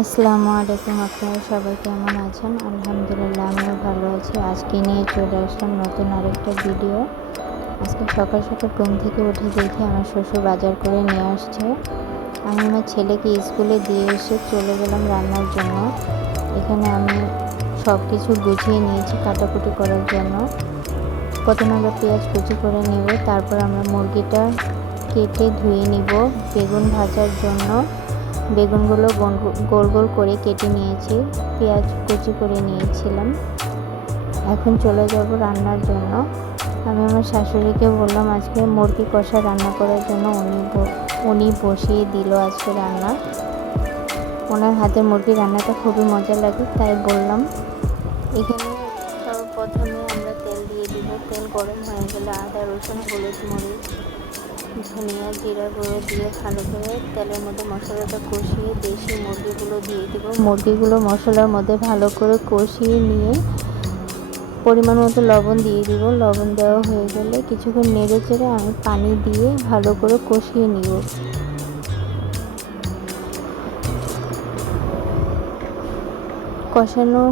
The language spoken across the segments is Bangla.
আসসালামু আলাইকুম। আপনারা সবাই কেমন আছেন? আলহামদুলিল্লাহ আমিও ভালো আছি। আজকে নিয়ে চলে আসলাম নতুন আরেকটা ভিডিও। আজকে সকাল সকাল ঘুম থেকে উঠে দেখি আমার শ্বশুর বাজার করে নিয়ে আসছে। আমি আমার ছেলেকে স্কুলে দিয়ে এসে চলে গেলাম রান্নার জন্য। এখানে আমি সব কিছু গুছিয়ে নিয়েছি কাটাকুটি করার জন্য। প্রথমে আমরা পেঁয়াজ কুচি করে নিব, তারপর আমরা মুরগিটা কেটে ধুয়ে নিব বেগুন ভাজার জন্য। বেগুনগুলো গোল গোল করে কেটে নিয়েছি, পেঁয়াজ কুচি করে নিয়েছিলাম। এখন চলে যাব রান্নার জন্য। আমি আমার শাশুড়িকে বললাম আজকে মুরগি কষা রান্না করার জন্য। উনি বসিয়ে দিল আজকে রান্না। ওনার হাতে মুরগি রান্নাটা খুবই মজা লাগে, তাই বললাম। এখানে সর্বপ্রথমে আমরা তেল দিয়ে দিব। তেল গরম হয়ে গেলে আদা, রসুন, হলুদ, মরিচ, ধনিয়া, জিরা গুঁড়ো দিয়ে ভালো করে তেলের মধ্যে মশলাটা কষিয়ে দেশি মুরগিগুলো দিয়ে দিব। মুরগিগুলো মশলার মধ্যে ভালো করে কষিয়ে নিয়ে পরিমাণ মতো লবণ দিয়ে দিব। লবণ দেওয়া হয়ে গেলে কিছুক্ষণ নেড়ে চেড়ে আমি পানি দিয়ে ভালো করে কষিয়ে নিব। কষানো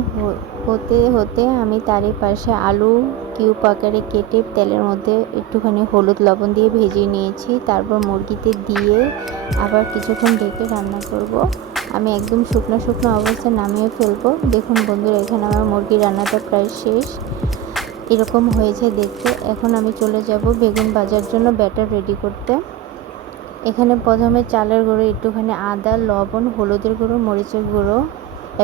হতে হতে আমি তারই পাশে আলু কিউব আকারে কেটে তেলের মধ্যে একটুখানি হলুদ লবণ দিয়ে ভেজে নিয়েছি। তারপর মুরগিতে দিয়ে আবার কিছুক্ষণ ঢেকে রান্না করব। আমি একদম শুকনো শুকনো অবস্থায় নামিয়ে ফেলবো। দেখুন বন্ধুরা, এখানে আমার মুরগির রান্নাটা প্রায় শেষ, এরকম হয়েছে দেখতে। এখন আমি চলে যাব বেগুন ভাজার জন্য ব্যাটার রেডি করতে। এখানে প্রথমে চালের গুঁড়ো, একটুখানি আদা, লবণ, হলুদের গুঁড়ো, মরিচের গুঁড়ো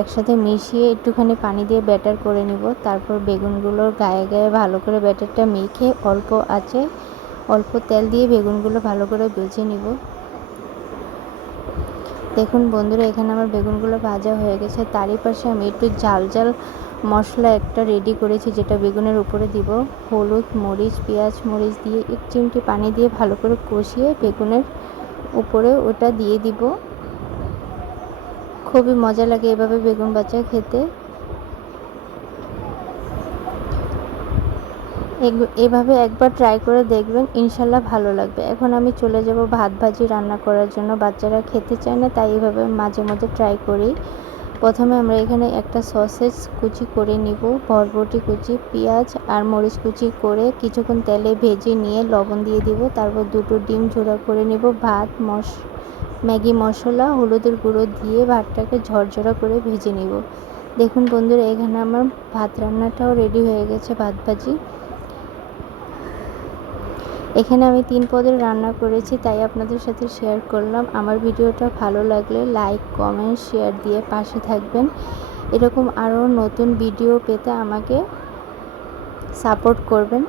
একসাথে মিশিয়ে একটুখানি পানি দিয়ে ব্যাটার করে নিব। তারপর বেগুনগুলোর গায়ে গায়ে ভালো করে ব্যাটারটা মেখে অল্প আঁচে অল্প তেল দিয়ে বেগুনগুলো ভালো করে ভেজে নিব। দেখুন বন্ধুরা, এখানে আমার বেগুনগুলো ভাজা হয়ে গেছে। তারই পাশে আমি একটু ঝাল ঝাল মশলা একটা রেডি করেছি, যেটা বেগুনের উপরে দিব। হলুদ, মরিচ, পেঁয়াজ, মরিচ দিয়ে এক চিমটি পানি দিয়ে ভালো করে কষিয়ে বেগুনের উপরে ওটা দিয়ে দিব। খুবই মজা লাগে এভাবে বেগুন ভাজা খেতে। এভাবে একবার ট্রাই করে দেখবেন, ইনশাল্লাহ ভালো লাগবে। এখন আমি চলে যাব ভাত ভাজি রান্না করার জন্য। বাচ্চারা খেতে চায় না, তাই এভাবে মাঝে মধ্যে ট্রাই করি। প্রথমে আমরা এখানে একটা সসেজ কুচি করে নিব, বরবটি কুচি, পেঁয়াজ আর মরিচ কুচি করে কিছুক্ষণ তেলে ভেজে নিয়ে লবণ দিয়ে দিব। তারপর দুটো ডিম ঝোড়া করে নিব। ভাত, ম্যাগি মশলা, হলুদের গুঁড়ো দিয়ে ভাতটাকে ঝরঝরা করে ভেজে নিব। দেখুন বন্ধুরা, এখানে আমার ভাত রান্নাটাও রেডি হয়ে গেছে, ভাত ভাজি। এখানে আমি 3 পদের রান্না করেছি, তাই আপনাদের সাথে শেয়ার করলাম। আমার ভিডিওটা ভালো লাগলে লাইক, কমেন্ট, শেয়ার দিয়ে পাশে থাকবেন। এরকম আরও নতুন ভিডিও পেতে আমাকে সাপোর্ট করবেন।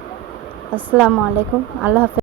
আসসালামু আলাইকুম, আল্লাহ হাফেজ।